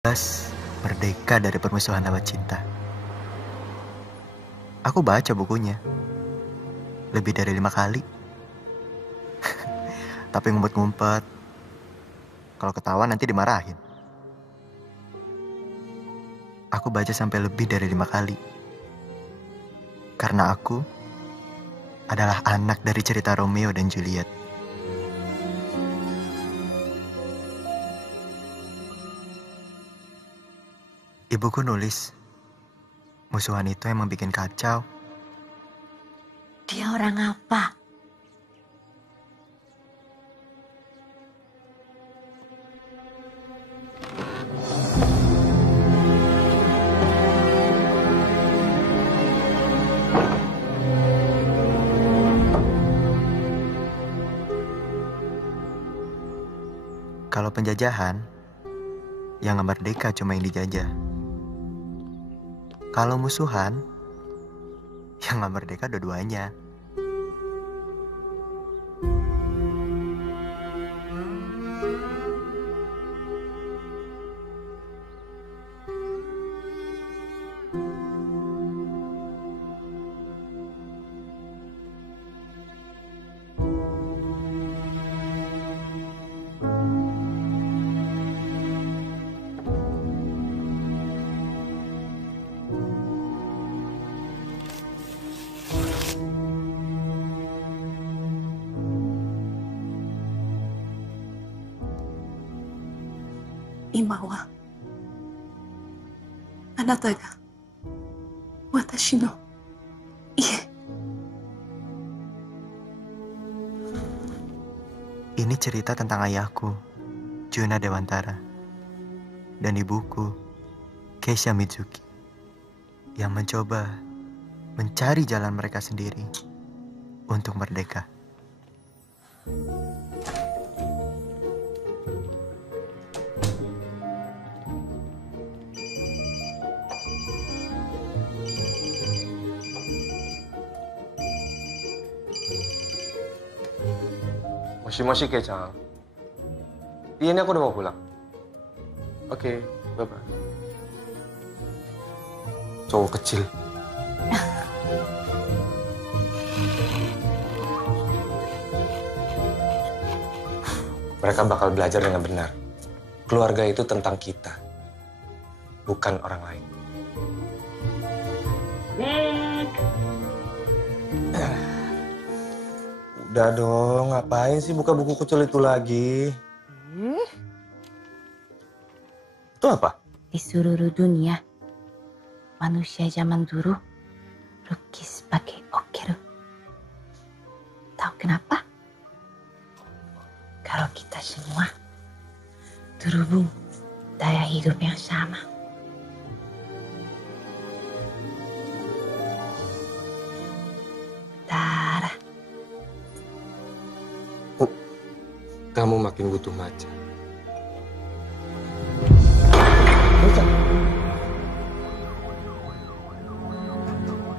Merdeka dari permusuhan lewat cinta. Aku baca bukunya lebih dari 5 kali. Tapi ngumpet-ngumpet. Kalau ketahuan nanti dimarahin. Aku baca sampai lebih dari 5 kali. Karena aku adalah anak dari cerita Romeo dan Juliet. Ibuku nulis, musuhan itu emang bikin kacau. Dia orang apa? Kalau penjajahan, yang nggak merdeka cuma yang dijajah. Kalau musuhan, yang nggak merdeka dua-duanya. Imawa. Anata ga watashi no ie. Ini cerita tentang ayahku, Juna Dewantara, dan ibuku, Keisha Mizuki, yang mencoba mencari jalan mereka sendiri untuk merdeka. Moshi Kei-chan. Iya, ini aku udah mau pulang. Oke, bye-bye. Cowok kecil. Mereka bakal belajar dengan benar. Keluarga itu tentang kita, bukan orang lain. Udah dong, ngapain sih buka buku kecil itu lagi? Itu apa? Di seluruh dunia, manusia zaman dulu lukis pakai okeru. Tahu kenapa? Kalau kita semua terhubung daya hidup yang sama. Tara. Kamu makin butuh baca.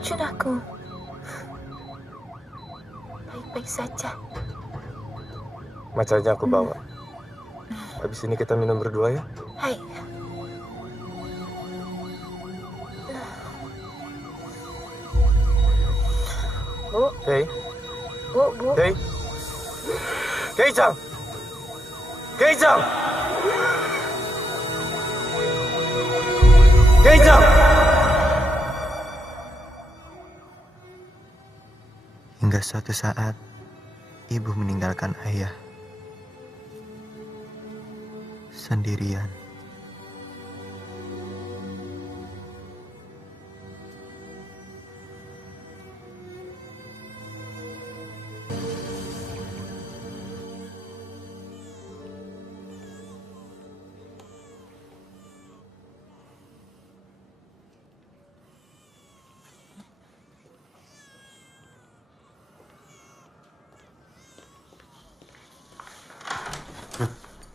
Junaku, baik-baik saja. Macanya aku bawa. Habis ini kita minum berdua ya? Hai. Bu. Kei. Bu. Kei. Kei-chan! Kei-chan! Kei-chan! Hingga suatu saat, ibu meninggalkan ayah sendirian.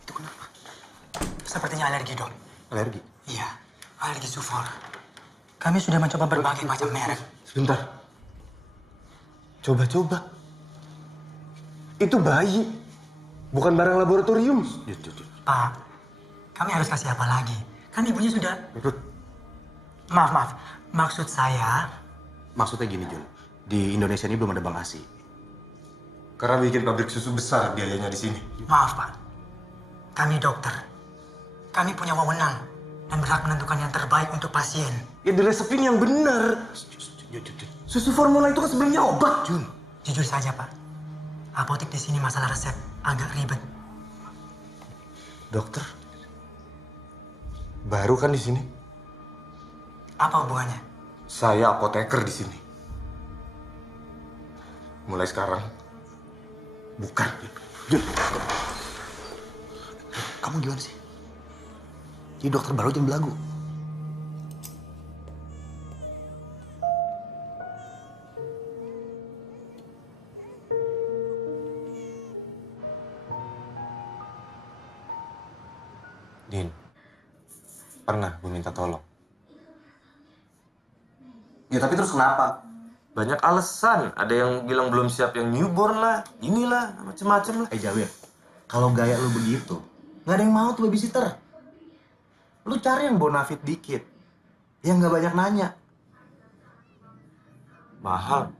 Itu kenapa? Sepertinya alergi, Dok. Alergi? Iya, alergi sulfur. Kami sudah mencoba berbagai macam merek. Sebentar. Coba-coba. Itu bayi. Bukan barang laboratorium. Pak, kami harus kasih apa lagi? Kan ibunya sudah... Rut, Maaf. Maksud saya... maksudnya gini Jun, di Indonesia ini belum ada bank ASI. Karena bikin pabrik susu besar biayanya di sini. Maaf, Pak. Kami dokter. Kami punya wewenang dan berhak menentukan yang terbaik untuk pasien. Ya diresepin yang benar. Susu formula itu kan sebenarnya obat, Jun. Jujur saja, Pak. Apotek di sini masalah resep agak ribet. Dokter, baru kan di sini? Apa hubungannya? Saya apoteker di sini. Mulai sekarang, bukan. Jun, kamu gimana sih? Jadi dokter baru jangan belagu. Din, pernah gue minta tolong. Ya tapi terus kenapa? Banyak alasan. Ada yang bilang belum siap yang newborn lah, inilah, macem-macem lah. Jawir, kalau gaya lu begitu, nggak ada yang mau tuh babysitter. Lu cari yang bonafit dikit, yang nggak banyak nanya. Mahal.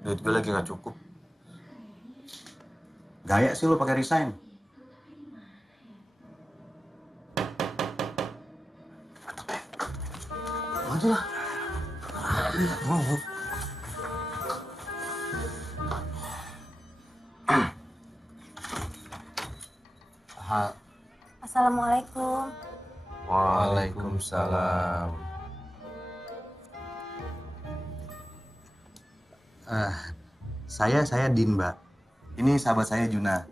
Duit gue lagi nggak cukup. Gaya sih lu pakai resign. Maju lah. Mau. Assalamualaikum. Waalaikumsalam. Saya Din, Mbak. Ini sahabat saya Juna.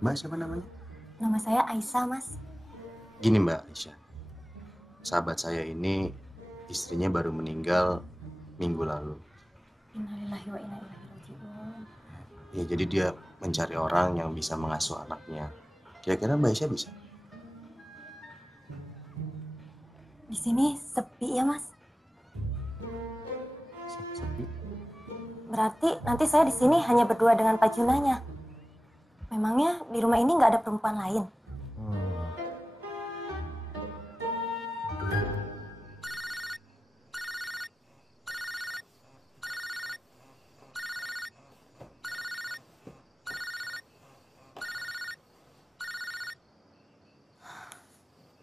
Mbak siapa namanya? Nama saya Aisyah, Mas. Gini Mbak Aisyah, sahabat saya ini istrinya baru meninggal minggu lalu. Innalillahi wa inna ilaihi raji'un. Ya jadi dia mencari orang yang bisa mengasuh anaknya. Kira-kira Mbak Aisyah bisa? Di sini sepi ya, Mas. Sepi? Berarti nanti saya di sini hanya berdua dengan Pak Junanya. Memangnya di rumah ini nggak ada perempuan lain?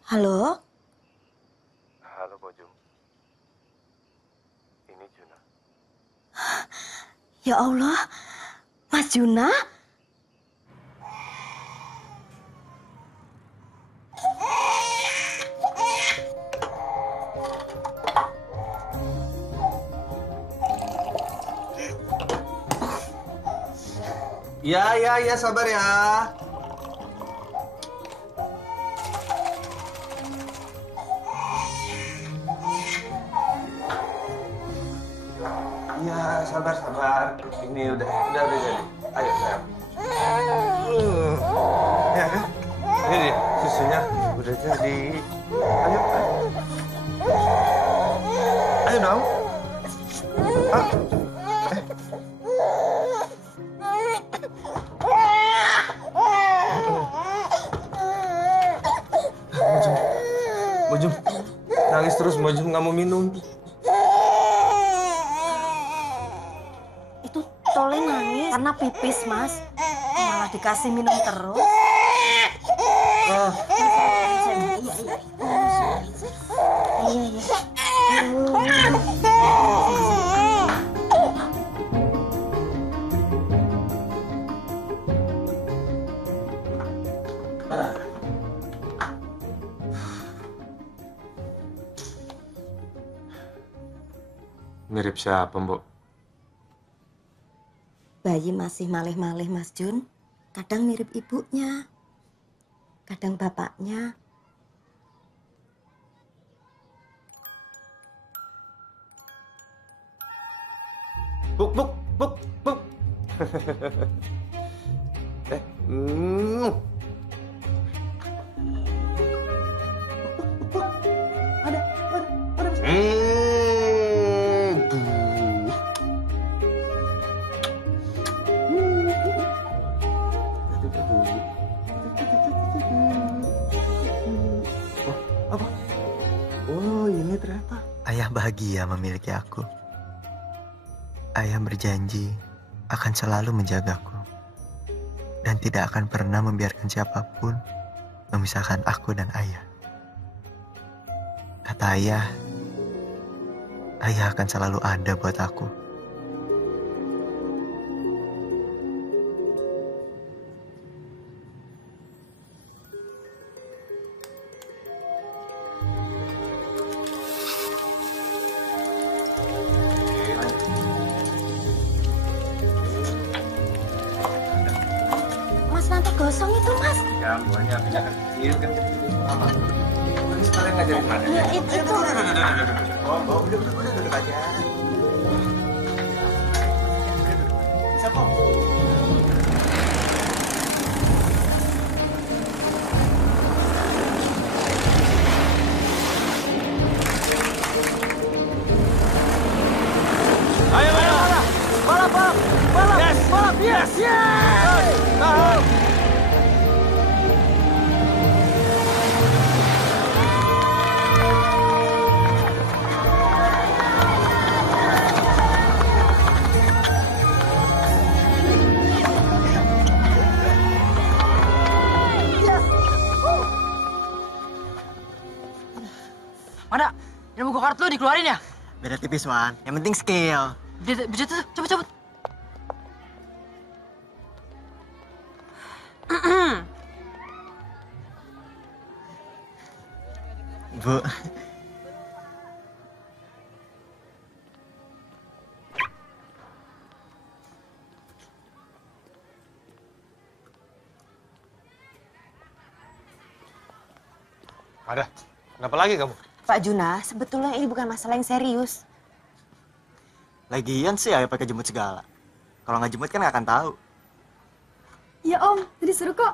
Halo? Halo, Bojum. Ini Juna. Ya Allah, Mas Juna? Ya, sabar ya. Iya, sabar. Ini udah jadi. Ayo, sayang. Ya kan? Ini dia, susunya udah jadi. Ayo. Ayo dong. Bojum, nangis terus Bojum, nggak mau minum. Itu Tole nangis karena pipis, Mas. Malah dikasih minum terus. Iya. Mirip siapa, Mbok? Bayi masih malih-malih, Mas Jun. Kadang mirip ibunya, kadang bapaknya. Buk. Oh, ini ternyata. Ayah bahagia memiliki aku. Ayah berjanji akan selalu menjagaku. Dan tidak akan pernah membiarkan siapapun memisahkan aku dan ayah. Kata ayah akan selalu ada buat aku. Mas, nanti gosong itu, Mas. Ya, banyak penyakit kecil kan lama. Ini sekalian ngajarin mana? Ya, itu. Oh, udah duduk aja. Siapa? Mana? Ilmu go-kart lu dikeluarin ya? Beda tipis, Wan. Yang penting skill. Bisa tuh, cepet. Bu. Ada. Kenapa lagi kamu? Pak Juna, sebetulnya ini bukan masalah yang serius. Lagian sih ayah pakai jemput segala. Kalau nggak jemput kan nggak akan tahu. Ya, Om. Tadi suruh kok.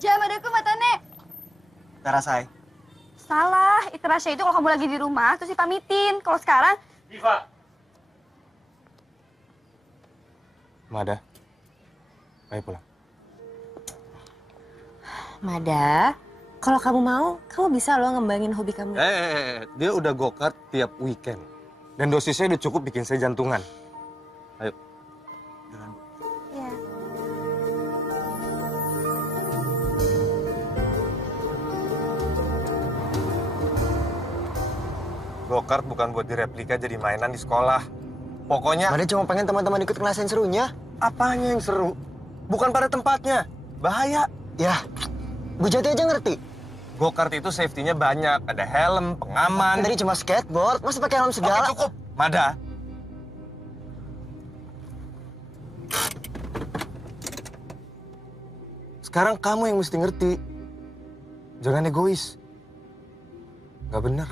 Jam adaku matane. Tarasai. Salah. Itu Rasya itu kalau kamu lagi di rumah, terus dipamitin. Kalau sekarang, Mada. Ayo pulang. Mada, kalau kamu mau, kamu bisa loh ngembangin hobi kamu. Dia udah go-kart tiap weekend. Dan dosisnya udah cukup bikin saya jantungan. Ayo. ya. Go-kart bukan buat direplika jadi mainan di sekolah. Pokoknya... Mada cuma pengen teman-teman ikut kelas yang serunya. Apanya yang seru? Bukan pada tempatnya. Bahaya. Ya, Bu Jati aja ngerti. Go-kart itu safety-nya banyak. Ada helm, pengaman. Tadi cuma skateboard, masa pakai helm segala? Oke, cukup. Mada. Sekarang kamu yang mesti ngerti. Jangan egois. Nggak benar.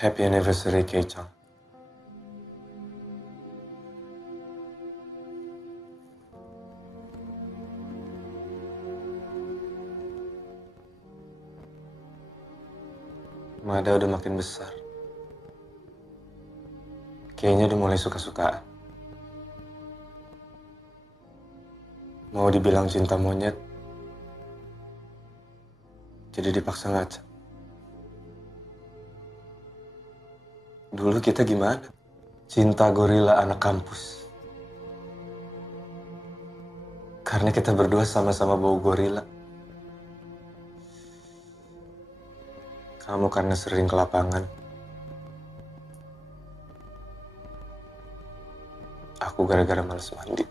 Happy anniversary, Kei-chan. Mada udah makin besar. Kayaknya udah mulai suka-sukaan. Mau dibilang cinta monyet, jadi dipaksa ngaca. Dulu kita gimana? Cinta gorila anak kampus. Karena kita berdua sama-sama bau gorila. Kamu karena sering ke lapangan. Aku gara-gara males mandi.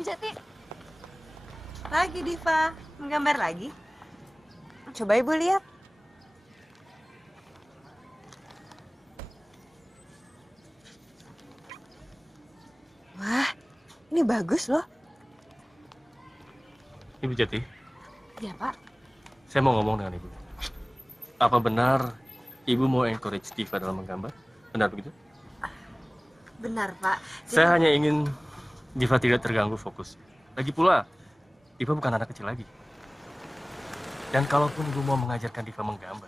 Bu Jati. Lagi Diva, menggambar lagi. Coba Ibu lihat. Wah, ini bagus loh. Ibu Jati, Ya Pak. saya mau ngomong dengan Ibu. Apa benar Ibu mau encourage Diva dalam menggambar? Benar begitu? Benar Pak. Saya hanya ingin Diva tidak terganggu fokus. Lagi pula, Diva bukan anak kecil lagi. Dan kalaupun Ibu mau mengajarkan Diva menggambar,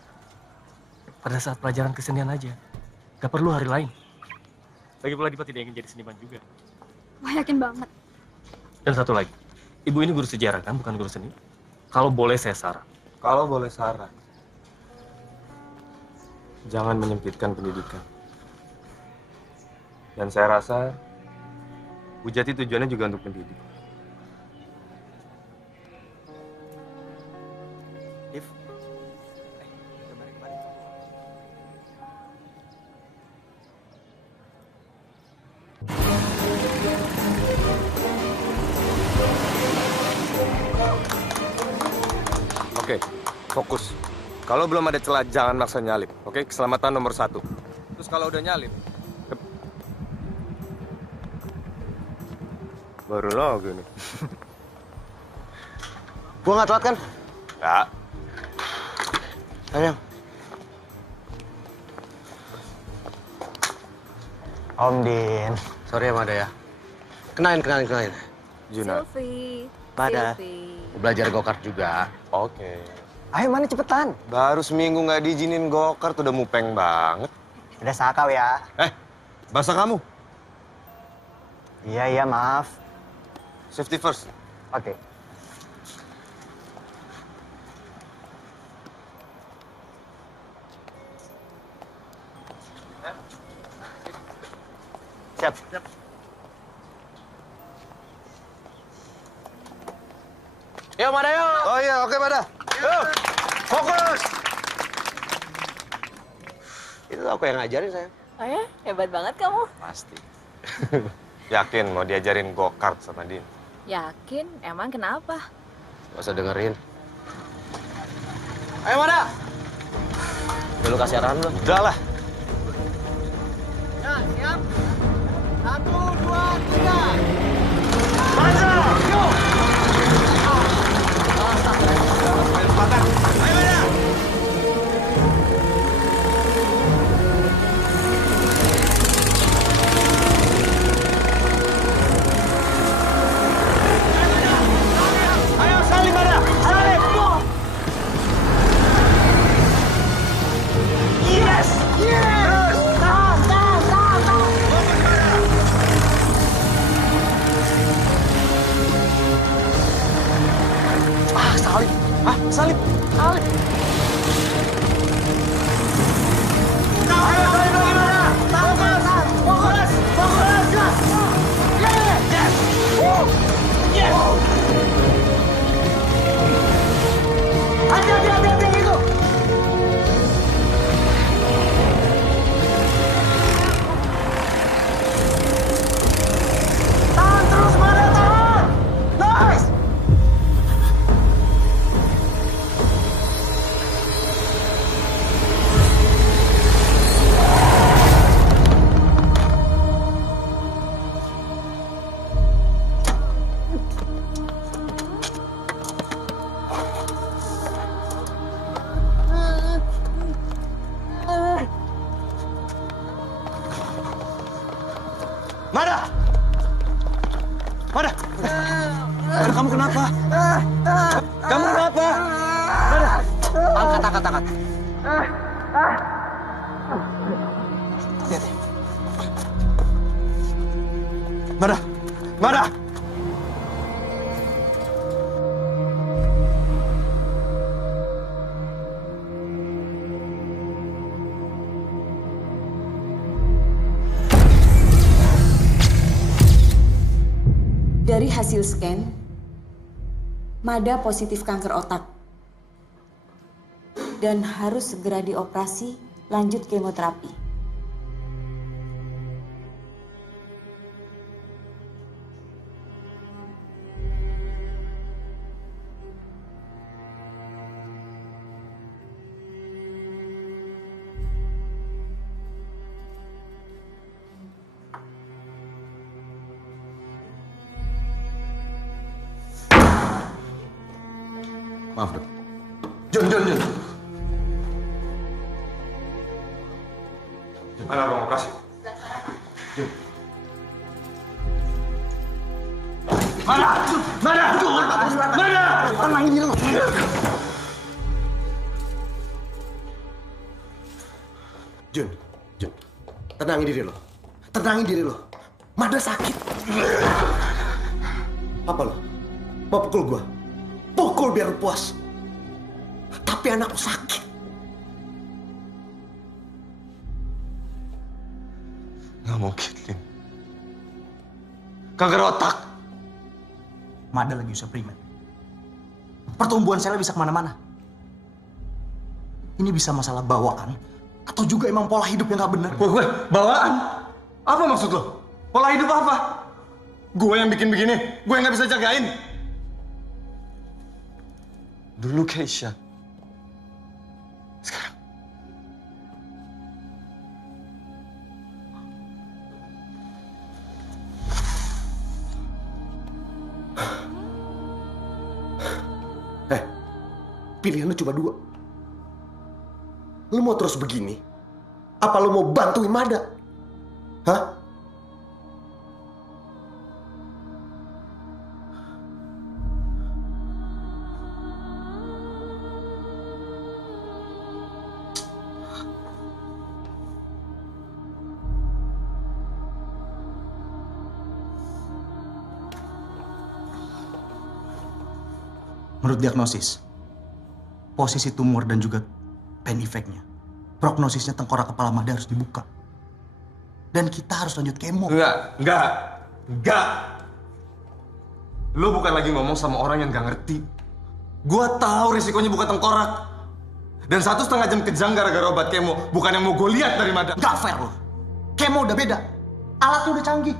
pada saat pelajaran kesenian aja. Gak perlu hari lain. Lagi pula Diva tidak ingin jadi seniman juga. Wah, yakin banget. Dan satu lagi, Ibu ini guru sejarah kan, bukan guru seni? Kalau boleh saya saran. Kalau boleh saran, jangan menyempitkan pendidikan. Dan saya rasa Bu Jati tujuannya juga untuk mendidik. Div. Oke, fokus. Kalau belum ada celah, jangan maksa nyalip. Oke, keselamatan nomor 1. Terus kalau udah nyalip, baru lagi nih. Gua nggak telat kan? Nggak. Ayo. Om Din. Sorry ya Mada ya. Kenalin. Juna. Sylvie. Pada. Sylvie. Belajar go-kart juga. Oke. Ayo mana cepetan. Baru seminggu nggak diizinin go-kart udah mupeng banget. Udah sakau ya. Bahasa kamu. Iya, maaf. Safety first. Oke. Siap. Yuk Mada yuk. Oh iya, oke Mada. Yuk, fokus. Itu aku yang ngajarin saya. Oh ya, hebat banget kamu. Pasti. Yakin mau diajarin go-kart sama Din? Yakin? Emang kenapa? Gak usah dengerin. Ayo Mada. Dulu kasih arahan belum? Udah lah. Ya, siap. 1, 2, 3. Mada! Mada, kamu kenapa? Kamu kenapa? Mada! Angkat. Lihat ya. Mada! Dari hasil scan, Mada positif kanker otak dan harus segera dioperasi lanjut kemoterapi. Maaf, Dok. Jun. Mana ruang operasi? Jun. Mana? Tenangin diri lo. Jun. Tenangin diri lo. Mada sakit. Apa lo? Mau pukul gua? Pukul biar lu puas. Tapi anakku sakit. Nggak mungkin, Lin. Kanker otak. Mada lagi usia primer. Pertumbuhan selnya bisa kemana-mana. Ini bisa masalah bawaan atau juga emang pola hidup yang nggak benar. Gue bawaan? Apa maksud lo? Pola hidup apa? Gue yang bikin begini, gue yang nggak bisa jagain. Dulu Keisha. Sekarang. Pilihan lu cuma dua. Lu mau terus begini? Apa lu mau bantuin Mada? Hah? Menurut diagnosis, posisi tumor dan juga pain effect-nya, prognosisnya tengkorak kepala Mada harus dibuka. Dan kita harus lanjut kemo. Enggak. Lo bukan lagi ngomong sama orang yang gak ngerti. Gua tahu risikonya bukan tengkorak. Dan 1,5 jam kejang gara-gara obat kemo. Bukan yang mau gue lihat dari Mada. Nggak fair lo. Kemo udah beda. Alatnya udah canggih.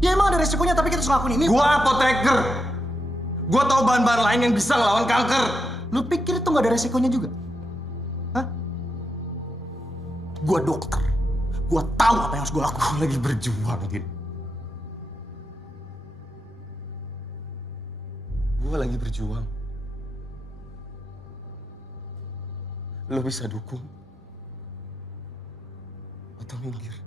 Ya emang ada risikonya, tapi kita harus ngelakuin ini. Gua apoteker. Gua tahu bahan-bahan lain yang bisa ngelawan kanker. Lu pikir itu nggak ada resikonya juga? Hah? Gua dokter. Gua tahu apa yang harus gua lakukan. Gua lagi berjuang, Din. Gua lagi berjuang. Lo bisa dukung atau minggir?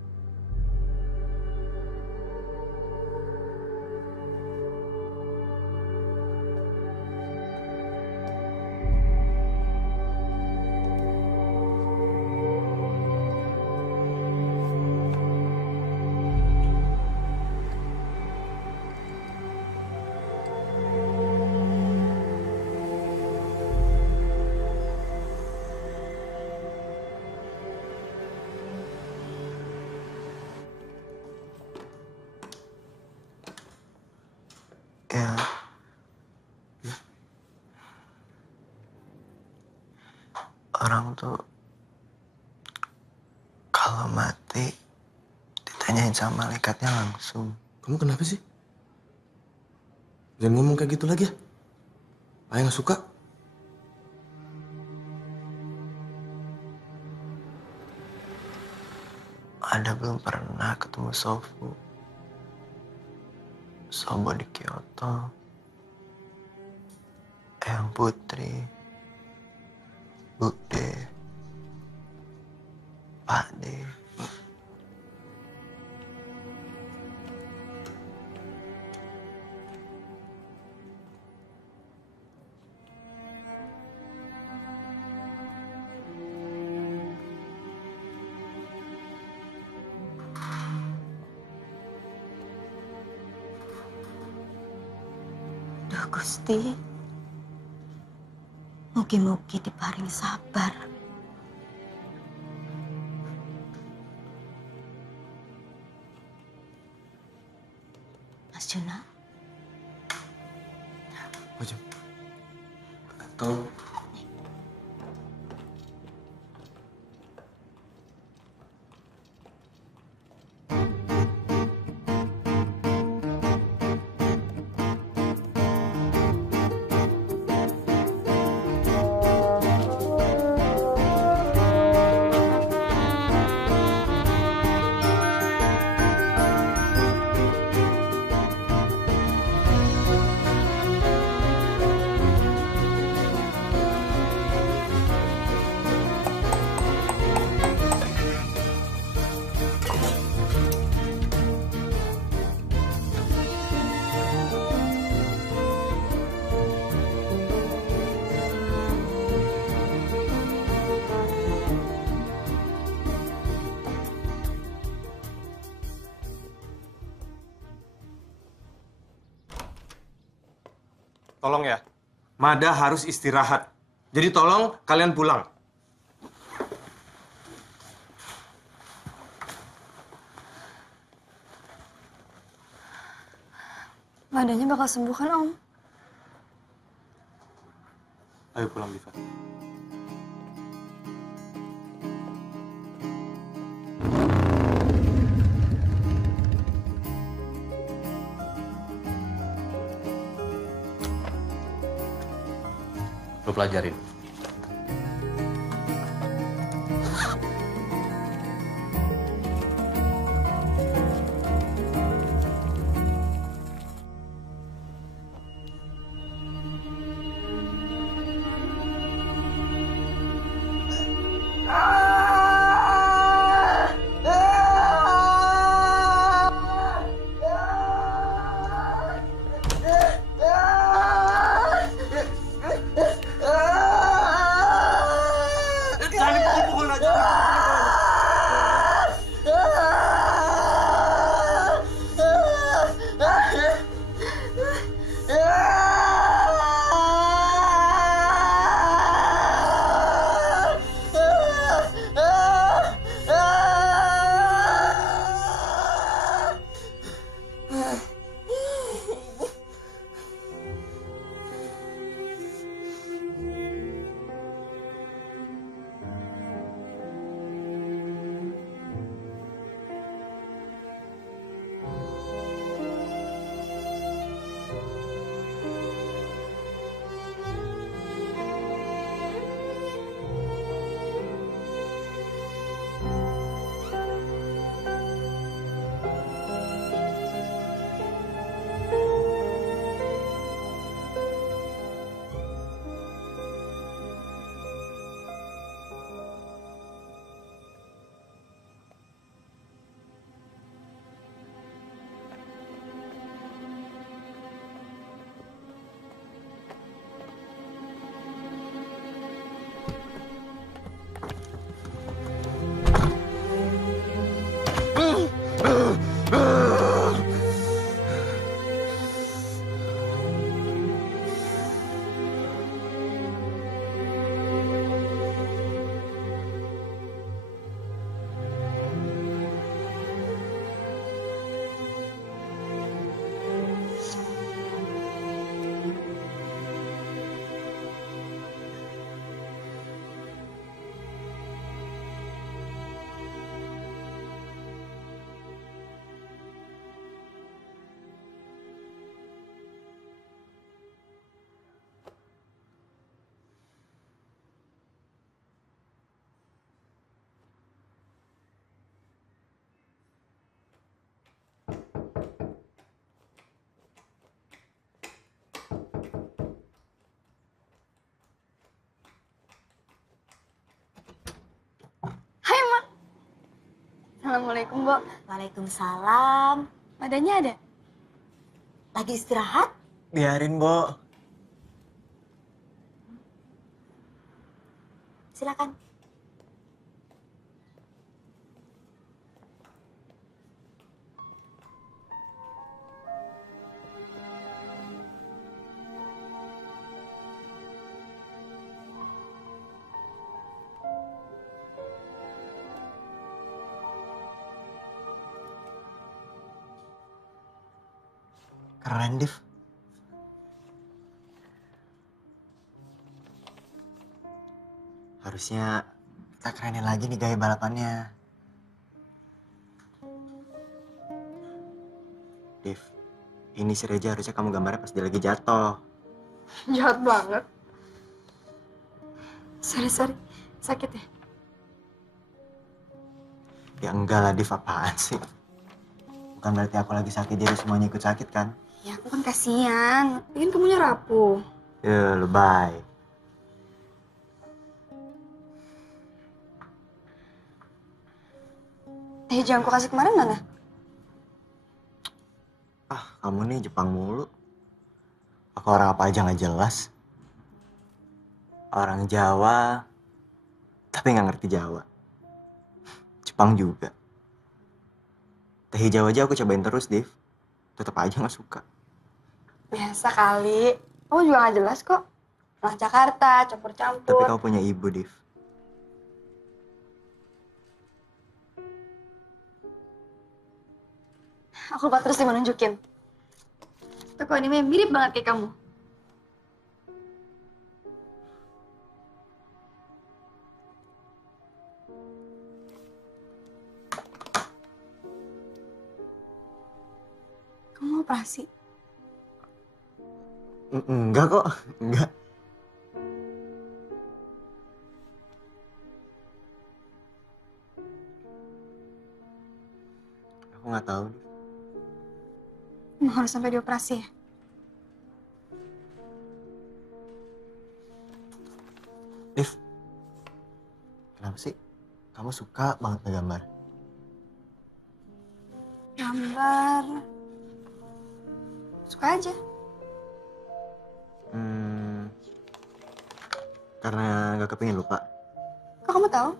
Ya. Orang tuh kalau mati ditanyain sama malaikatnya langsung. Kamu kenapa sih? Jangan ngomong kayak gitu lagi ya. Ayah nggak suka. Ada belum pernah ketemu Sofu. Sobo di Kyoto, Eyang Putri, Bude, Pak De. Duh Gusti, mugi-mugi diparingi sabar. Mas Juna, Macam. Atau tolong ya, Mada harus istirahat. Jadi tolong kalian pulang. Madanya bakal sembuh kan Om? Ayo pulang, Diva. Lo pelajarin. Assalamualaikum, Mbok. Waalaikumsalam. Madanya ada? Lagi istirahat? Biarin, Bo. Silakan. Keren, Div. Harusnya kita kerenin lagi nih gaya balapannya. Div, ini si Reja harusnya kamu gambarnya pas dia lagi jatuh. Jahat banget. Sorry. Sakit ya? Ya enggak lah, Div, apaan sih? Bukan berarti aku lagi sakit jadi semuanya ikut sakit kan? Ya aku kan kasihan. Mungkin kamunya rapuh. Ya, lebay. Teh hijau yang aku kasih kemarin mana? Ah, kamu nih Jepang mulu. Aku orang apa aja nggak jelas. Orang Jawa, tapi nggak ngerti Jawa. Jepang juga. Teh hijau aja aku cobain terus, Div. Tetep aja nggak suka. Biasa kali. Kamu juga nggak jelas kok. Orang Jakarta, Tapi campur-campur. kamu punya ibu, Div. Aku lupa terus mau nunjukin. Toko anime mirip banget kayak kamu. Kamu mau operasi? Enggak kok, enggak. Aku nggak tahu, Div. Emang harus sampai dioperasi ya? Div, kenapa sih kamu suka banget ngegambar? Gambar. Suka aja. Karena nggak kepingin lupa. Kok kamu tahu?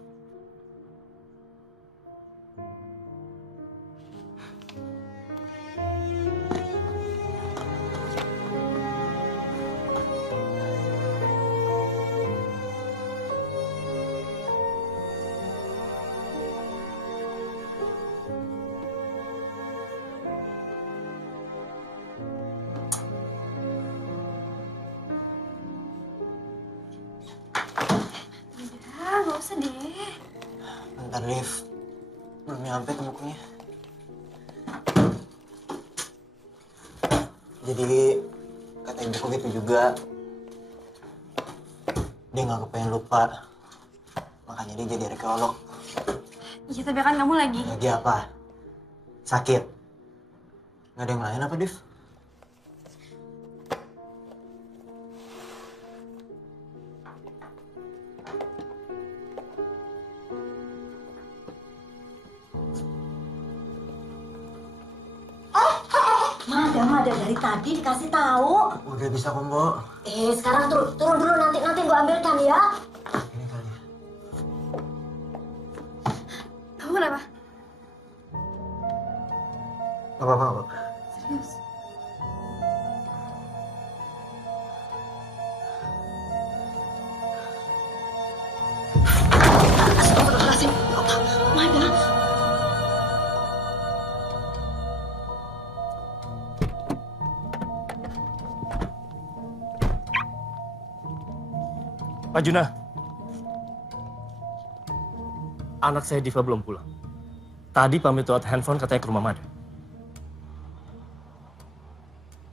Udah, gak usah deh. Bentar, Div. Belum nyampe ke bukunya. Jadi, kata ibuku gitu juga. Dia nggak kepengen lupa. Makanya dia jadi arkeolog. Iya, tapi kan kamu lagi. Lagi apa? Sakit? Nggak ada yang lain apa, Div? Mada dari tadi dikasih tahu. Udah bisa kok, Mbok. Sekarang turun dulu nanti gua ambilkan ya. Ini kali ya. Kamu kenapa? Nggak apa-apa, Mbok. Serius? Astagfirullahaladzim. Mada. Pak Juna, anak saya Diva belum pulang. Tadi pamit lewat handphone katanya ke rumah Mada.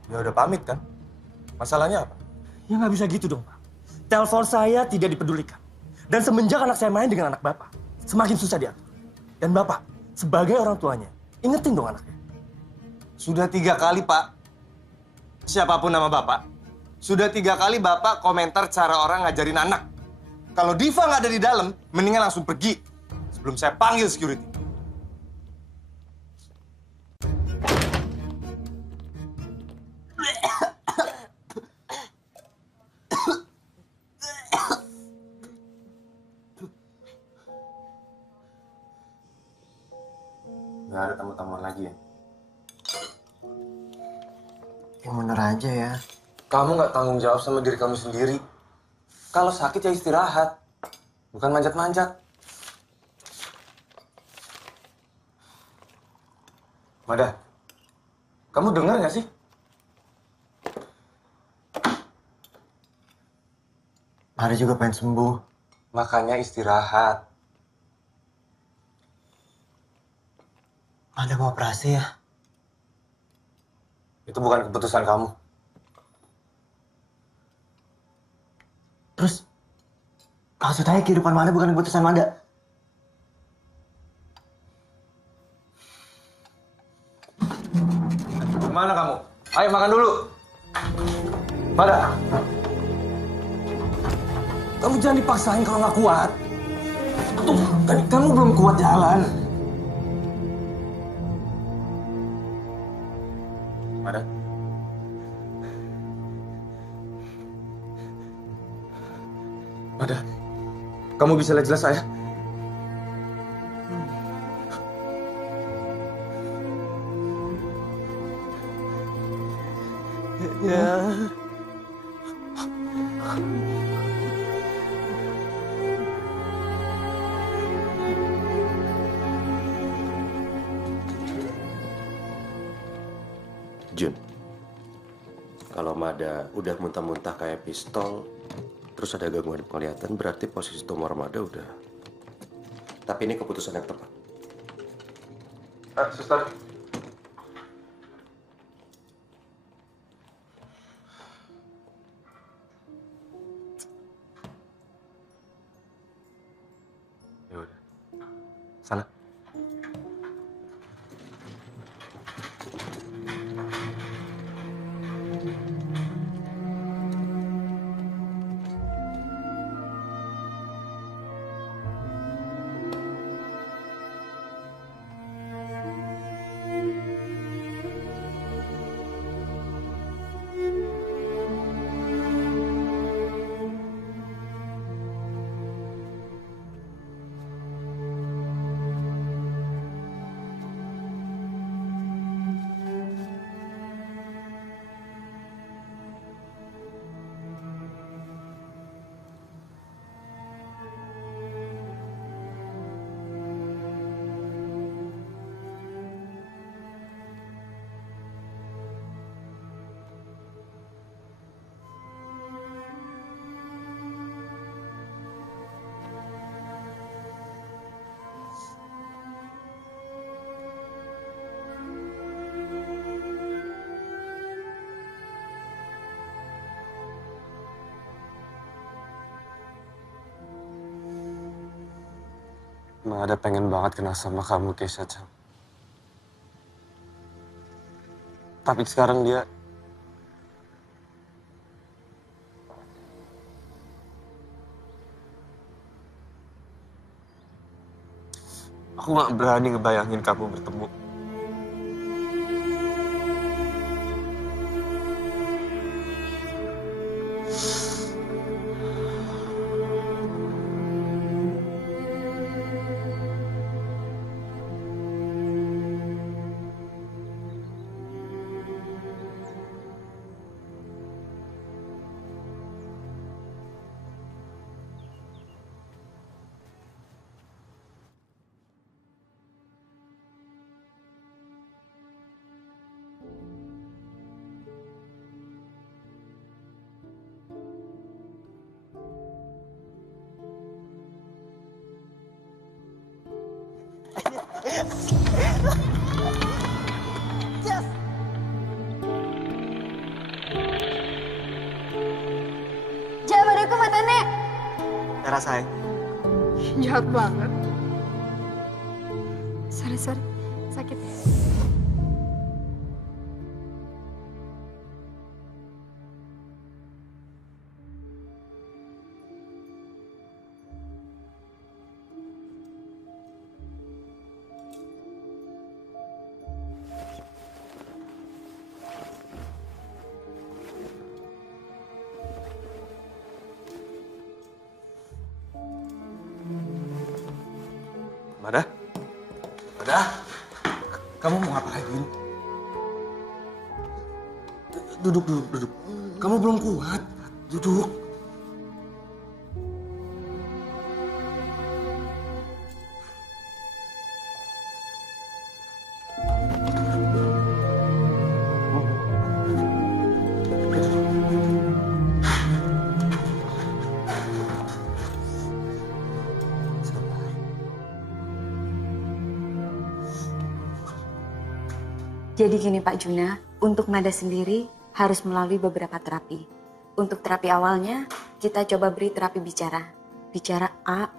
Ya udah pamit kan? Masalahnya apa? Ya nggak bisa gitu dong, Pak. Telepon saya tidak dipedulikan. Dan semenjak anak saya main dengan anak Bapak, semakin susah diatur. Dan Bapak, sebagai orang tuanya, ingetin dong anaknya. Sudah 3 kali, Pak. Siapapun nama Bapak, sudah 3 kali Bapak komentar cara orang ngajarin anak. Kalau Diva nggak ada di dalam, mendingan langsung pergi. Sebelum saya panggil security. Nggak ada tamu-tamuan lagi ya? Yang bener aja ya. Kamu nggak tanggung jawab sama diri kamu sendiri. Kalau sakit ya istirahat, bukan manjat-manjat. Mada, kamu dengar nggak sih? Mada juga pengen sembuh. Makanya istirahat. Mada mau operasi ya? Itu bukan keputusan kamu. Terus, maksudnya kehidupan Mada bukan keputusan Mada. Kemana kamu? Ayo makan dulu. Mada. Kamu jangan dipaksain kalau nggak kuat. Tuh, kan kamu belum kuat jalan. Mada. Mada. Kamu bisa lihat jelas saya? Ya. Jun, kalau Mada udah muntah-muntah kayak pistol, terus ada gangguan penglihatan, berarti posisi tumor Mada udah. Tapi ini keputusan yang tepat. Suster. Ya udah. Sana. Emang ada pengen banget kenal sama kamu, Keisha Chan. Tapi sekarang dia... Aku gak berani ngebayangin kamu bertemu. Jangan pada ke matanya. Rasain. Jahat banget. Sorry, sakit. Mada? Mada? Kamu mau ngapain? Duduk. Kamu belum kuat. Duduk. Jadi gini Pak Juna, untuk Mada sendiri harus melalui beberapa terapi. Untuk terapi awalnya, kita coba beri terapi bicara. Bicara A,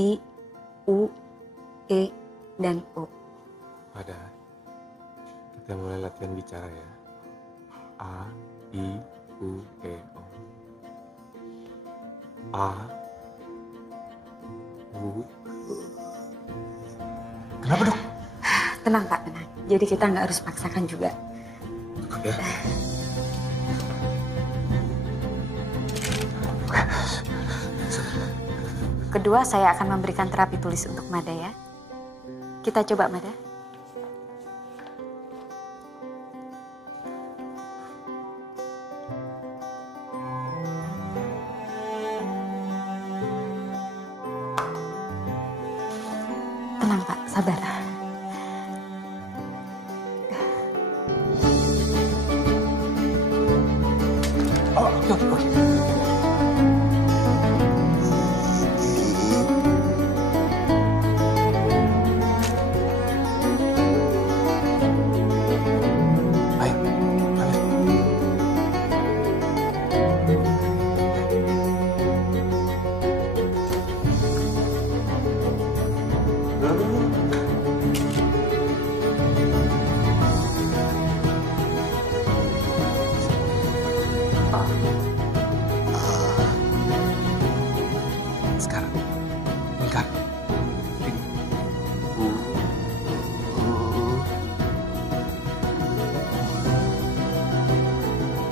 I, U, E, dan O. Mada, kita mulai latihan bicara ya. A, I, U, E, O. A, U. Kenapa dok? Tenang Pak, tenang. Jadi kita nggak harus paksakan juga. Ya. Kedua, saya akan memberikan terapi tulis untuk Mada ya. Kita coba Mada. Tenang Pak, sabar. Oh, oke. Ayo, ayo. Sekarang, lingkar.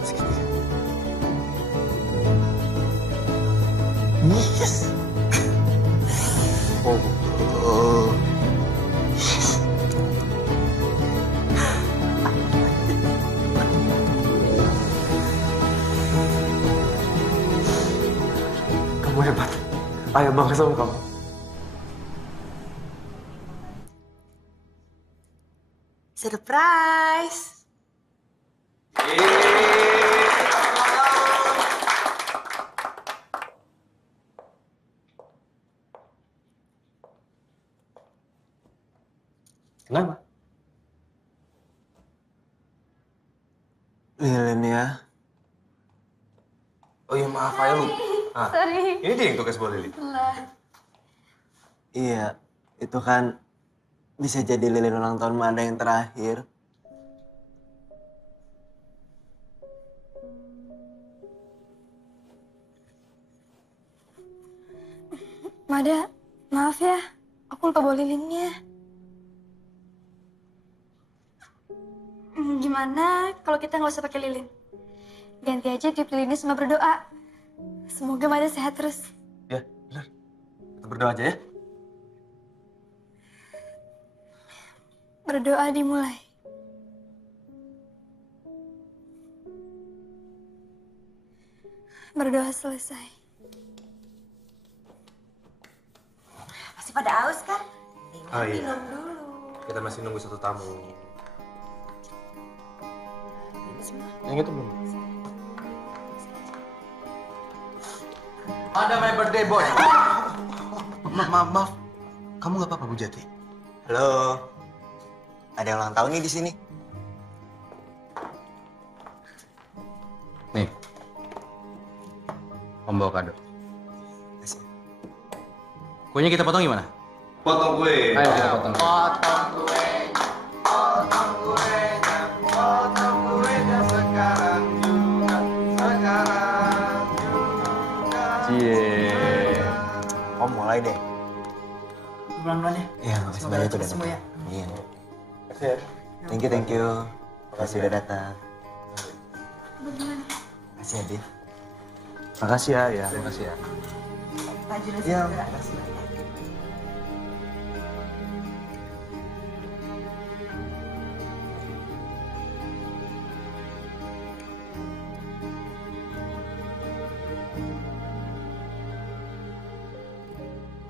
Segitiga. Yes. Oh. Kamu hebat. Ayah bangga sama kamu. Surprise! Kenapa? Lilin ya. Oh iya maaf, Ayah lupa. Ah, Sorry. ini dia yang tugas buat Lili. Iya, itu kan bisa jadi lilin ulang tahun Mada yang terakhir. Mada, maaf ya. Aku lupa bawa lilinnya. Gimana kalau kita nggak usah pakai lilin? Ganti aja tiup lilinnya sama berdoa. Semoga Mada sehat terus. Ya, benar. Kita berdoa aja ya. Berdoa dimulai. Berdoa selesai. Masih pada haus kan? Oh iya. Minum dulu. Kita masih nunggu satu tamu. Yang itu belum. Ada my birthday boy. Maaf. Kamu nggak apa-apa Bu Jati? Halo. Ada yang ulang tahun nih di sini. Nih. Om bawa kado. Kasih. Kuenya kita potong gimana? Potong kue. Ayo kita potong. Cie. Om mulai deh. Pelan-pelan ya. Iya, makasih banyak udah Semua ya. datang. Iya. Kasih ya. Thank you. Makasih udah datang. Makasih ya, Dit. Makasih ya, makasih ya. Pak Juna Iya, juga. makasih.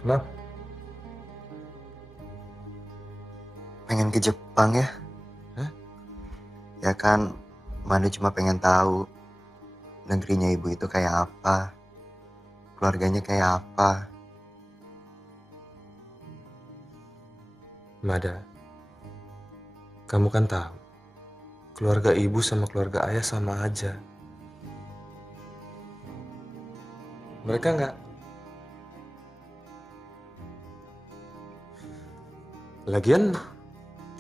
Kenapa? Pengen ke Jepang ya? Hah? Ya kan, Manda cuma pengen tahu negerinya ibu itu kayak apa, keluarganya kayak apa. Mada, Kamu kan tahu, keluarga ibu sama keluarga ayah sama aja. Mereka nggak. Lagian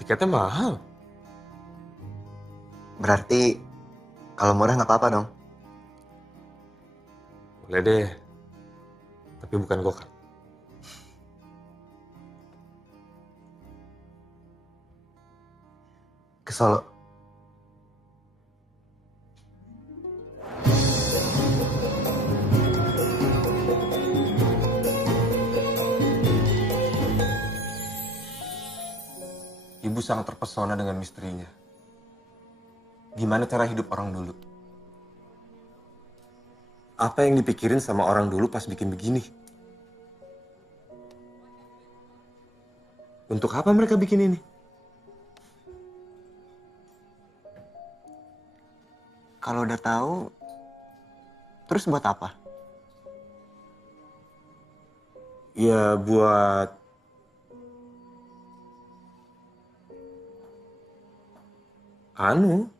tiketnya mahal. Berarti kalau murah nggak apa-apa dong. Boleh deh, tapi bukan gokar. Ke Solo. Ibu sangat terpesona dengan misterinya. Gimana cara hidup orang dulu? Apa yang dipikirin sama orang dulu pas bikin begini? Untuk apa mereka bikin ini? Kalau udah tahu, terus buat apa? Ya buat anu.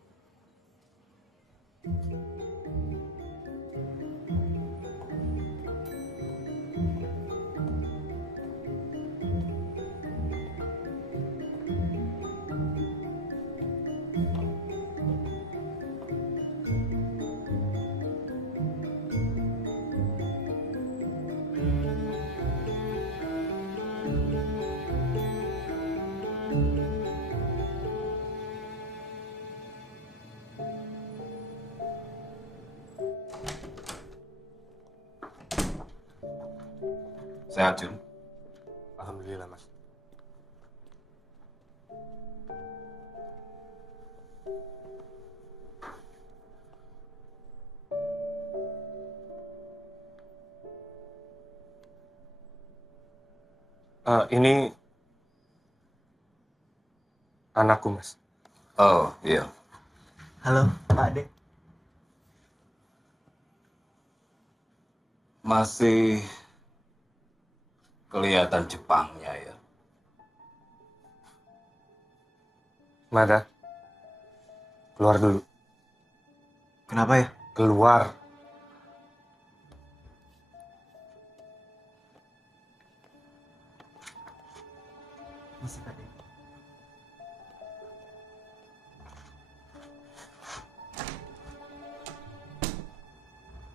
Sehat, Jun? Alhamdulillah, Mas. Ini anakku, Mas. Oh, iya. Halo, Pak Ade. Masih kelihatan Jepangnya ya. Mada, keluar dulu. Kenapa ya? Keluar. Masih Pak Ade.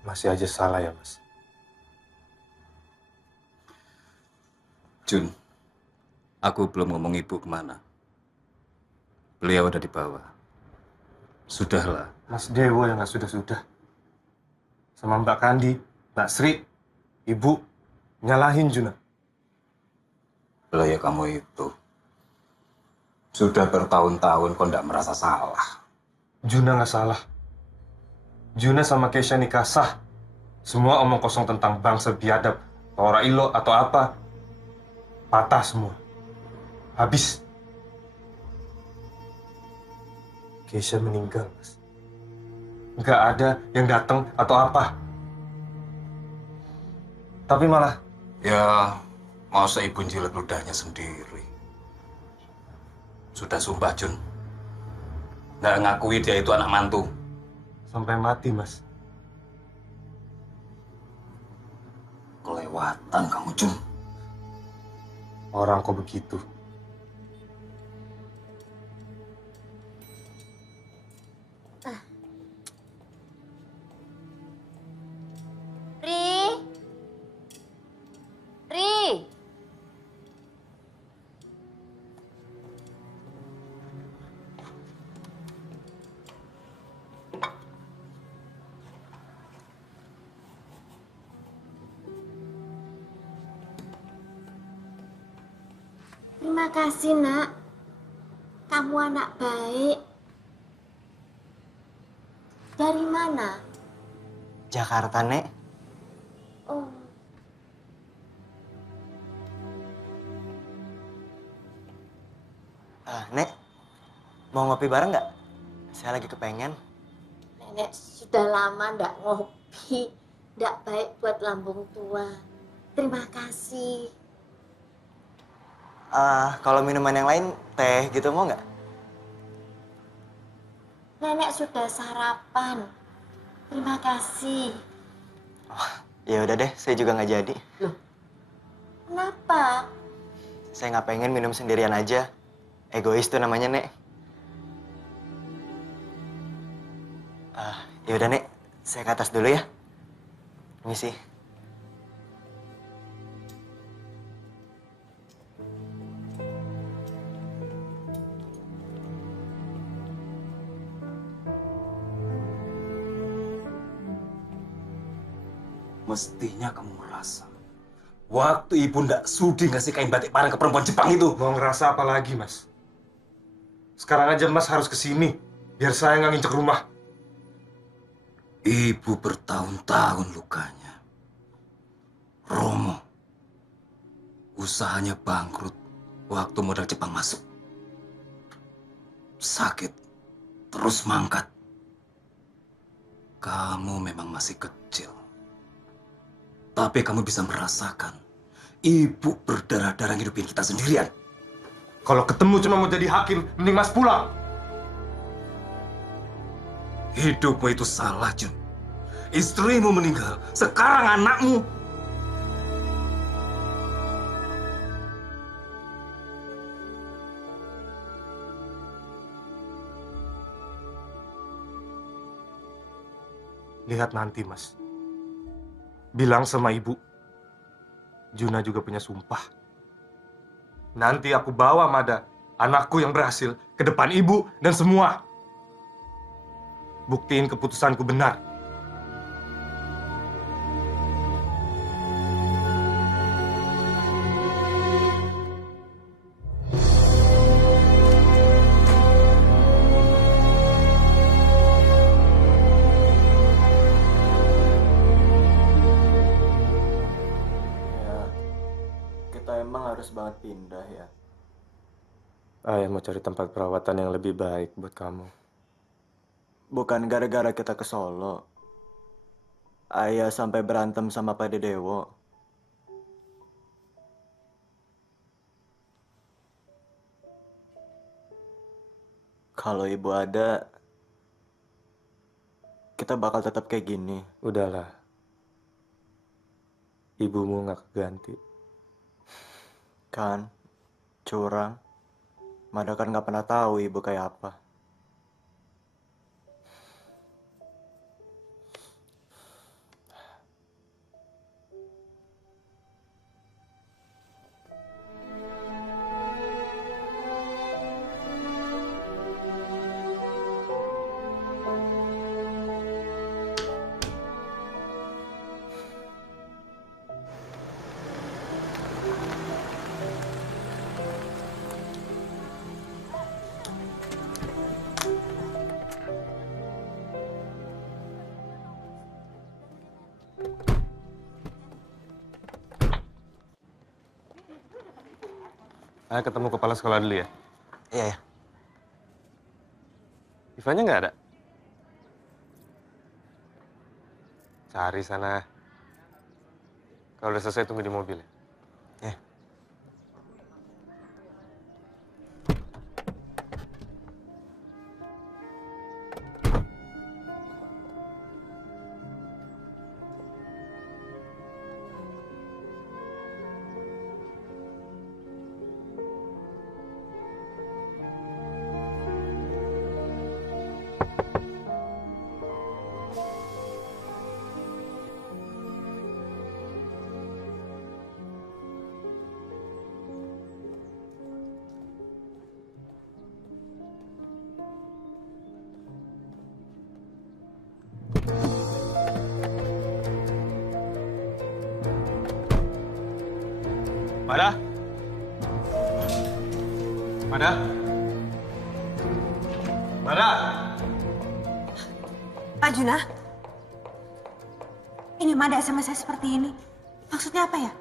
Masih aja salah ya, Mas. Jun, aku belum ngomong ibu kemana. Beliau udah dibawa. Sudahlah. Mas Dewo yang nggak sudah-sudah. Sama Mbak Kandi, Mbak Sri, Ibu, nyalahin Juna. Belaya kamu itu. Sudah bertahun-tahun kok nggak merasa salah. Juna nggak salah. Juna sama Keisha nikah sah. Semua omong kosong tentang bangsa biadab, Tora Ilo atau apa, patah semua. Habis. Keisha meninggal, Mas. Nggak ada yang datang atau apa. Tapi malah... Ya, masa ibu jilat ludahnya sendiri. Sudah sumpah, Jun. Nggak ngakui dia itu anak mantu. Sampai mati, Mas. Kelewatan kamu, Jun. Orang kok begitu. Ri. Ri. Terima kasih, Nak. Kamu anak baik. Dari mana? Jakarta, Nek. Oh, Nek, mau ngopi bareng nggak? Saya lagi kepengen. Nenek sudah lama ndak ngopi. Ndak baik buat lambung tua. Terima kasih. Kalau minuman yang lain, teh gitu mau nggak? Nenek sudah sarapan. Terima kasih. Ya udah deh, saya juga nggak jadi. Kenapa? Saya nggak pengen minum sendirian aja. Egois tuh namanya, Nek. Ya udah, Nek. Saya ke atas dulu ya. Misi. Mestinya kamu merasa waktu ibu ndak sudi ngasih kain batik parang ke perempuan Jepang itu. Mau ngerasa apa lagi, Mas? Sekarang aja Mas harus kesini, biar saya nggak nginjek rumah. Ibu bertahun-tahun lukanya. Romo, usahanya bangkrut waktu modal Jepang masuk. Sakit, terus mangkat. Kamu memang masih kecil. Tapi kamu bisa merasakan ibu berdarah-darah hidupin kita sendirian. Kalau ketemu cuma mau jadi hakim, mending Mas pulang. Hidupmu itu salah, Jun. Istrimu meninggal, sekarang anakmu. Lihat nanti, Mas. Bilang sama ibu, Juna juga punya sumpah. Nanti aku bawa Mada, anakku yang berhasil, ke depan ibu dan semua. Buktiin keputusanku benar. Harus banget pindah ya. Ayah mau cari tempat perawatan yang lebih baik buat kamu. Bukan gara-gara kita ke Solo. Ayah sampai berantem sama Pak Dedewo. Kalau ibu ada, kita bakal tetap kayak gini. Udahlah. Ibumu nggak keganti. Kan, curang. Mada kan nggak pernah tahu ibu kayak apa. Ayah ketemu kepala sekolah dulu ya? Iya ya. Ivanya nggak ada? Cari sana. Kalau udah selesai tunggu di mobil ya? Ya. Mada? Mada? Mada? Pak Juna, ini Mada SMS saya seperti ini. Maksudnya apa ya?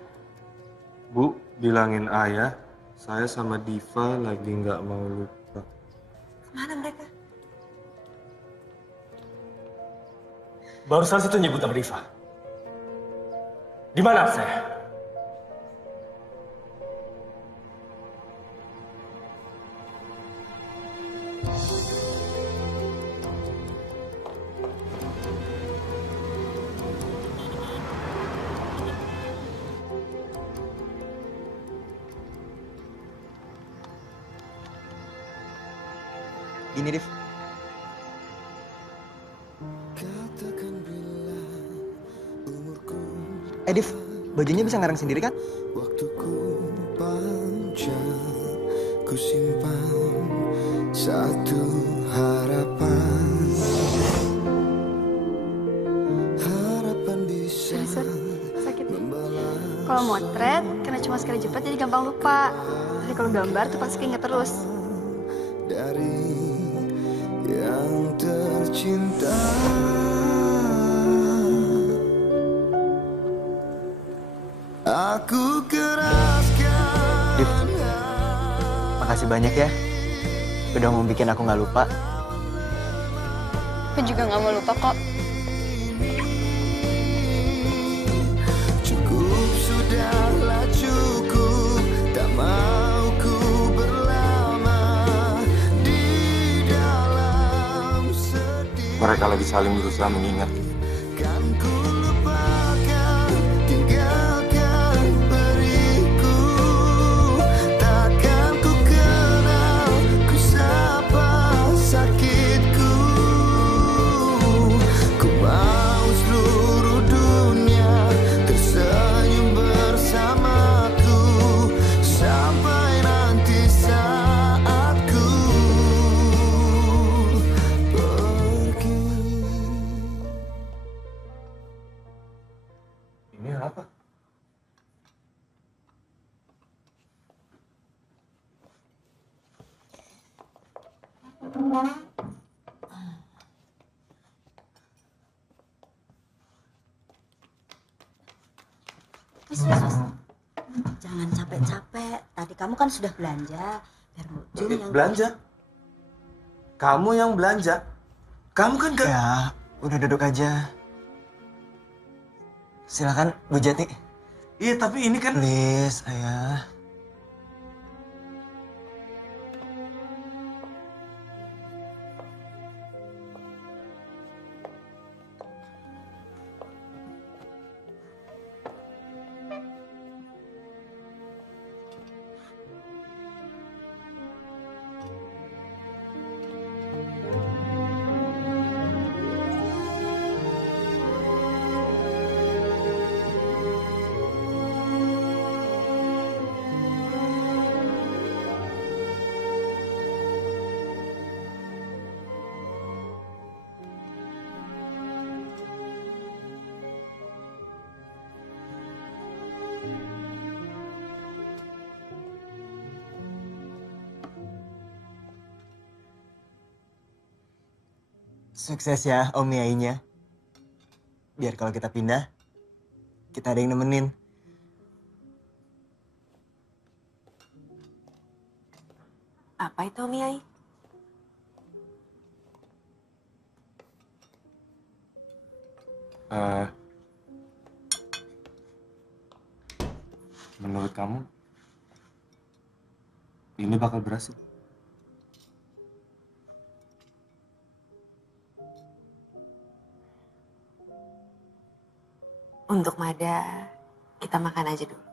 Bu, bilangin ayah, saya sama Diva lagi nggak mau lupa. Kemana mereka? Barusan situ nyebut nama Diva. Di mana saya? Gini, Div. Div, bajunya bisa ngarang sendiri kan? Waktuku panjang, ku simpan satu harapan. Harapan bisa Sakit. Kalau motret, karena cuma sekali jepit jadi gampang lupa. Tapi kalau gambar tuh pasti ingat terus. Dari yang tercinta. Aku keraskan. Div, makasih banyak ya. Udah mau bikin aku nggak lupa. Aku juga nggak mau lupa kok. Cukup, sudahlah cukup. Tak mau ku berlama di dalam sedih. Mereka lagi saling berusaha mengingat. Kan ku lupakan, tinggalkan beriku. Takkan ku kenal, ku sapa sakitku. Ku mau seluruh dunia tersenyum bersamaku. Sampai nanti saat ku pergi. Ini apa? Wis. Jangan capek-capek. Tadi kamu kan sudah belanja. Biar Mujun yang Belanja? Kamu yang belanja? Kamu kan gak... Ya, udah duduk aja. Silakan, Bu Jati. Iya, tapi ini kan... Please, ayah. Sukses ya Om Yainya. Biar kalau kita pindah, kita ada yang nemenin. Apa itu Om Yai? Menurut kamu, ini bakal berhasil? Untuk Mada, kita makan aja dulu.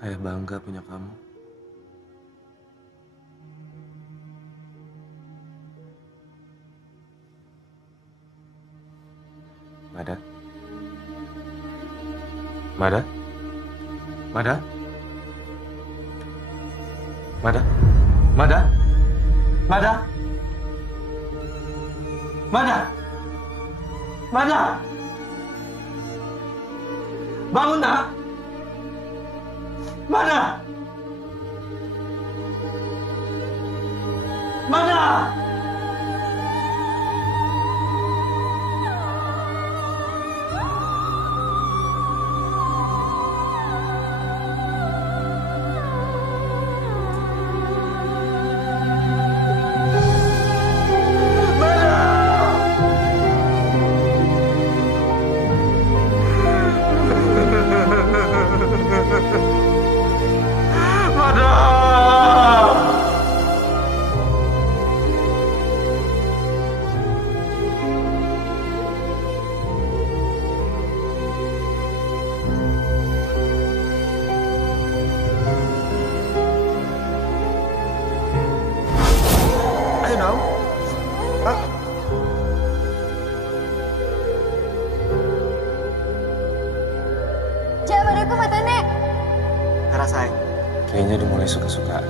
Ayah bangga punya kamu. Mada? Mada? Mada? Mada? Mada? Mada? Mada? Mada? Bangun, nak! Mada! Mada! Kayaknya udah mulai suka-suka.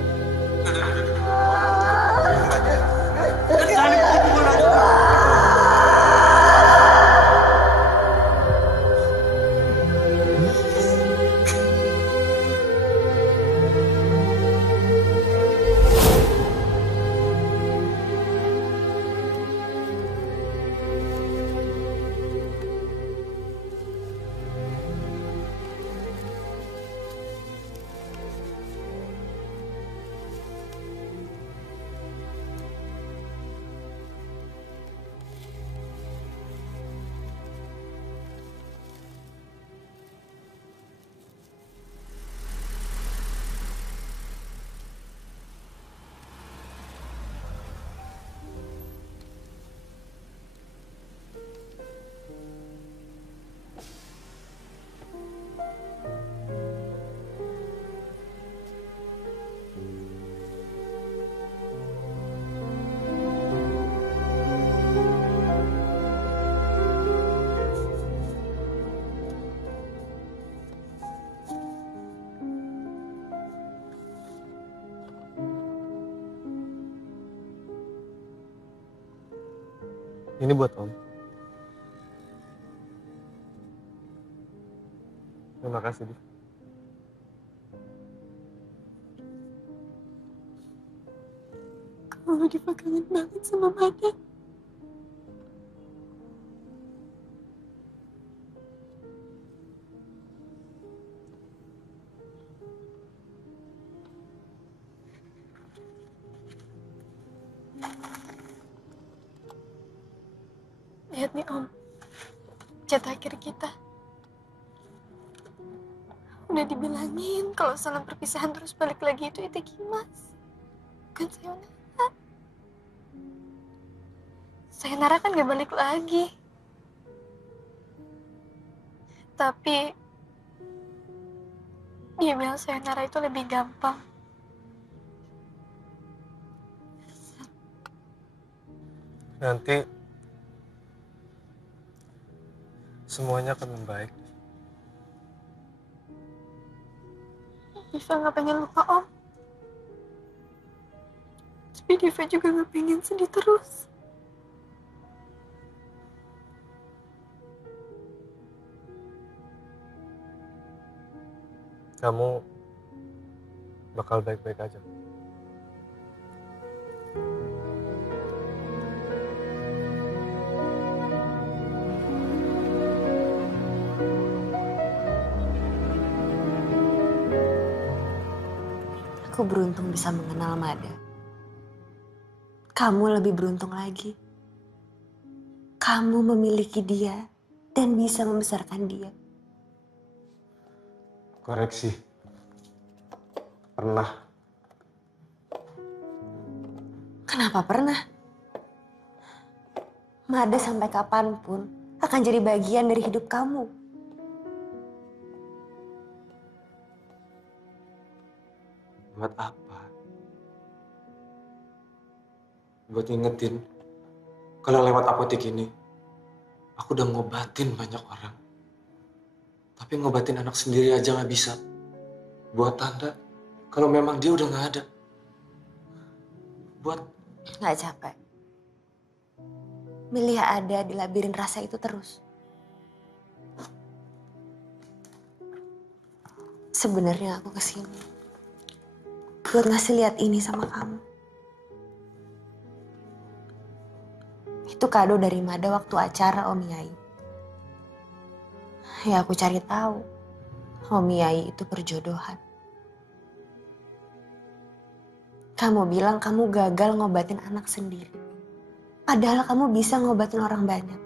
Ini buat Om. Terima kasih, Div. Kalau Diva kangen banget sama Mada. Lihat nih Om, chat akhir kita. Udah dibilangin kalau salam perpisahan terus balik lagi itu Itekimas, bukan sayonara. Sayonara kan gak balik lagi. Tapi dia bilang sayonara itu lebih gampang. Nanti semuanya akan membaik. Diva gak pengen lupa Om. Tapi Diva juga gak pengen sedih terus. Kamu bakal baik-baik aja. Aku beruntung bisa mengenal Mada. Kamu lebih beruntung lagi. Kamu memiliki dia dan bisa membesarkan dia. Koreksi. Pernah. Kenapa pernah? Mada sampai kapanpun akan jadi bagian dari hidup kamu. Buat apa? Buat ngingetin kalau lewat apotek ini aku udah ngobatin banyak orang. Tapi ngobatin anak sendiri aja nggak bisa. Buat tanda kalau memang dia udah nggak ada. Buat Nggak capek. Milih ada di labirin rasa itu terus. Sebenarnya aku kesini buat ngasih lihat ini sama kamu. Itu kado dari Mada waktu acara Om Yai. Ya aku cari tahu, Om Yai itu perjodohan. Kamu bilang kamu gagal ngobatin anak sendiri. Padahal kamu bisa ngobatin orang banyak.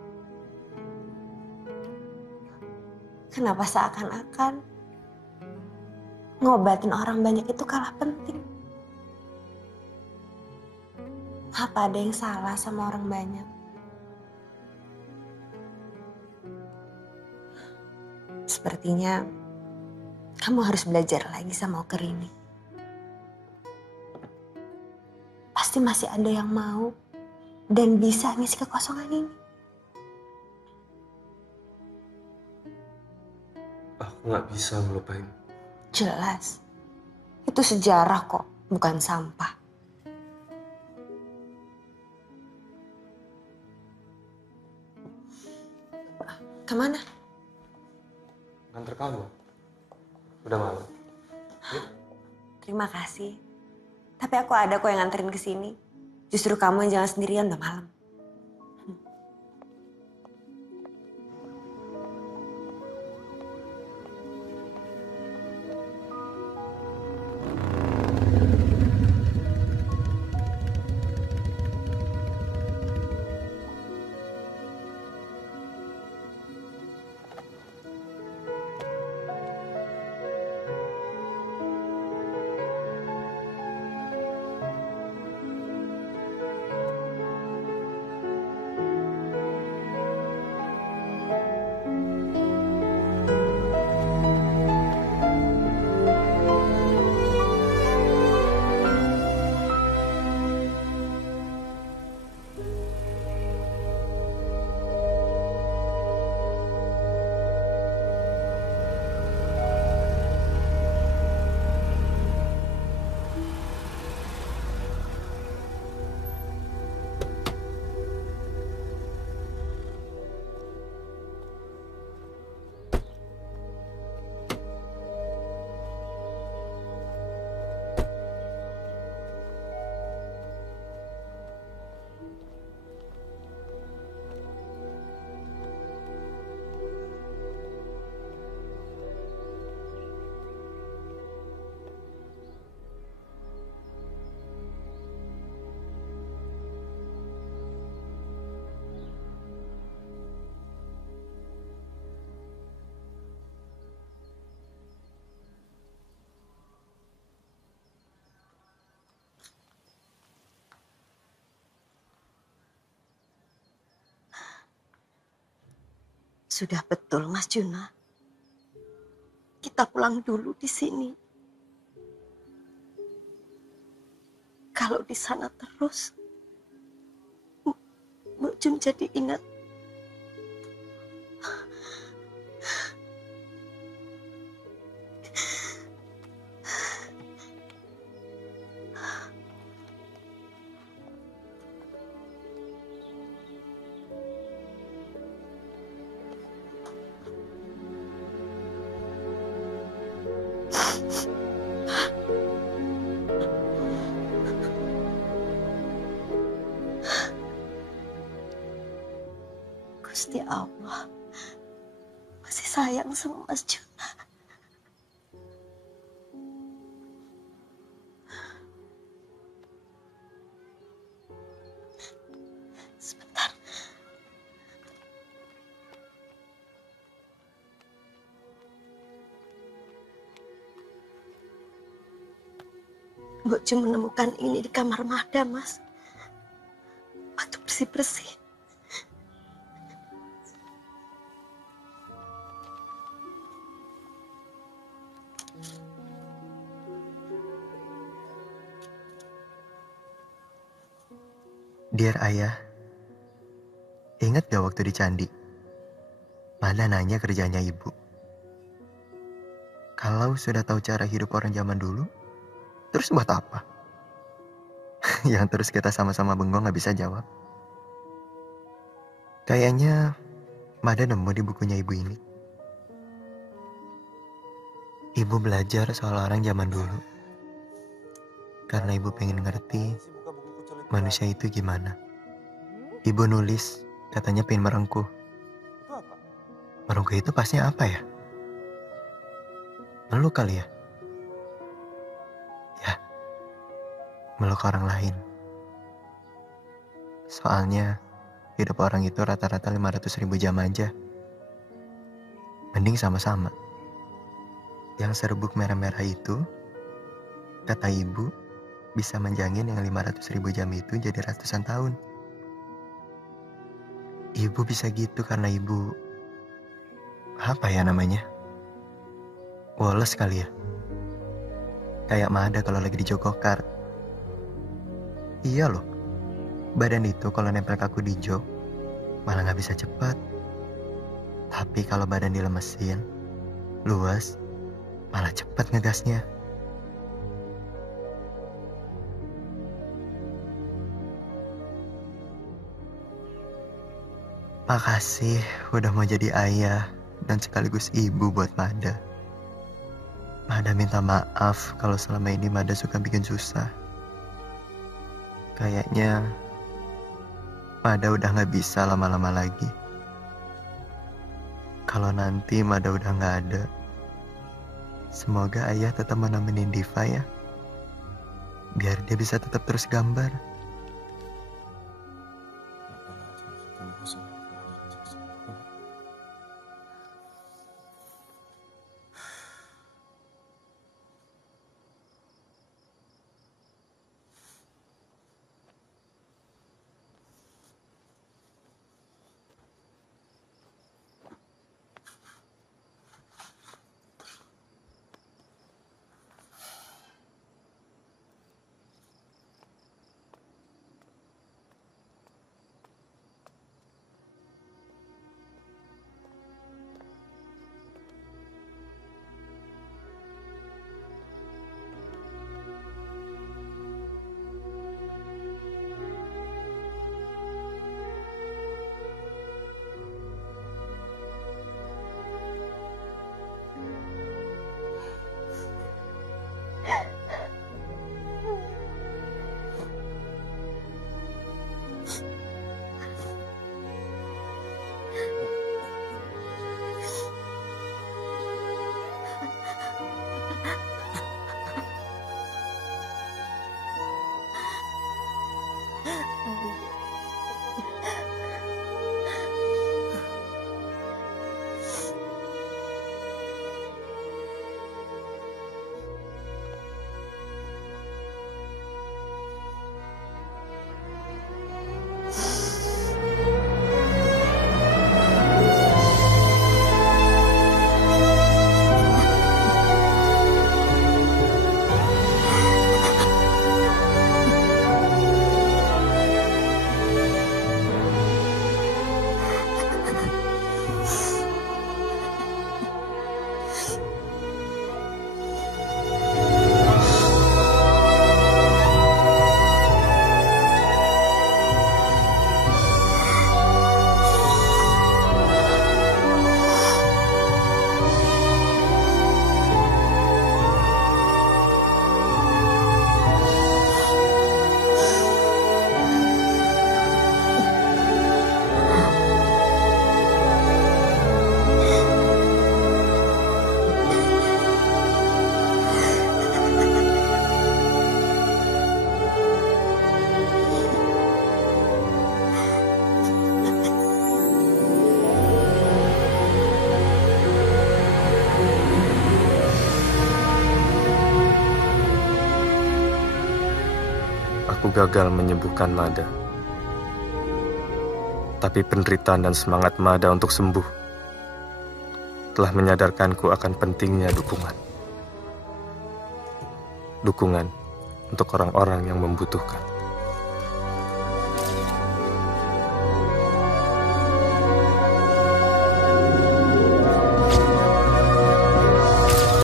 Kenapa seakan-akan ngobatin orang banyak itu kalah penting? Apa ada yang salah sama orang banyak? Sepertinya kamu harus belajar lagi sama Oker ini. Pasti masih ada yang mau dan bisa ngisi kekosongan ini. aku nggak bisa ngelupain. Jelas. Itu sejarah kok, bukan sampah. Kemana? Nganter kamu. Udah malam. Terima kasih. Tapi aku ada kok yang nganterin ke sini. Justru kamu yang jalan sendirian, udah malam. Sudah betul, Mas Juna. Kita pulang dulu di sini. Kalau di sana terus, Mbak Jun jadi ingat. Gusti Allah masih sayang sama Mas Juna. Sebentar. Mbok Jun menemukan ini di kamar Mada, Mas. Waktu bersih-bersih. Dear Ayah, ingat gak waktu di Candi? Mada nanya kerjanya ibu. Kalau sudah tahu cara hidup orang zaman dulu, terus buat apa? Yang terus kita sama-sama bengong gak bisa jawab. Kayaknya Mada nemu di bukunya ibu ini. Ibu belajar soal orang zaman dulu. Karena ibu pengen ngerti manusia itu gimana. Ibu nulis, katanya pengen merengkuh. Merengkuh itu pasnya apa ya? Meluk kali ya? Ya, meluk orang lain. Soalnya hidup orang itu rata-rata 500.000 jam aja. Mending sama-sama. Yang serbuk merah-merah itu, kata ibu, bisa menjangin yang 500.000 jam itu jadi ratusan tahun. Ibu bisa gitu karena ibu, apa ya namanya? Woles kali ya? Kayak Mada kalau lagi di jogokart. Iya loh, badan itu kalau nempel kaku di jok, malah gak bisa cepat. Tapi kalau badan dilemesin, luas, malah cepat ngegasnya. Makasih udah mau jadi ayah dan sekaligus ibu buat Mada. Mada minta maaf kalau selama ini Mada suka bikin susah. Kayaknya Mada udah gak bisa lama-lama lagi. Kalau nanti Mada udah gak ada, semoga ayah tetap menemenin Diva ya. Biar dia bisa tetap terus gambar. Aku gagal menyembuhkan Mada. Tapi penderitaan dan semangat Mada untuk sembuh telah menyadarkanku akan pentingnya dukungan. Dukungan untuk orang-orang yang membutuhkan.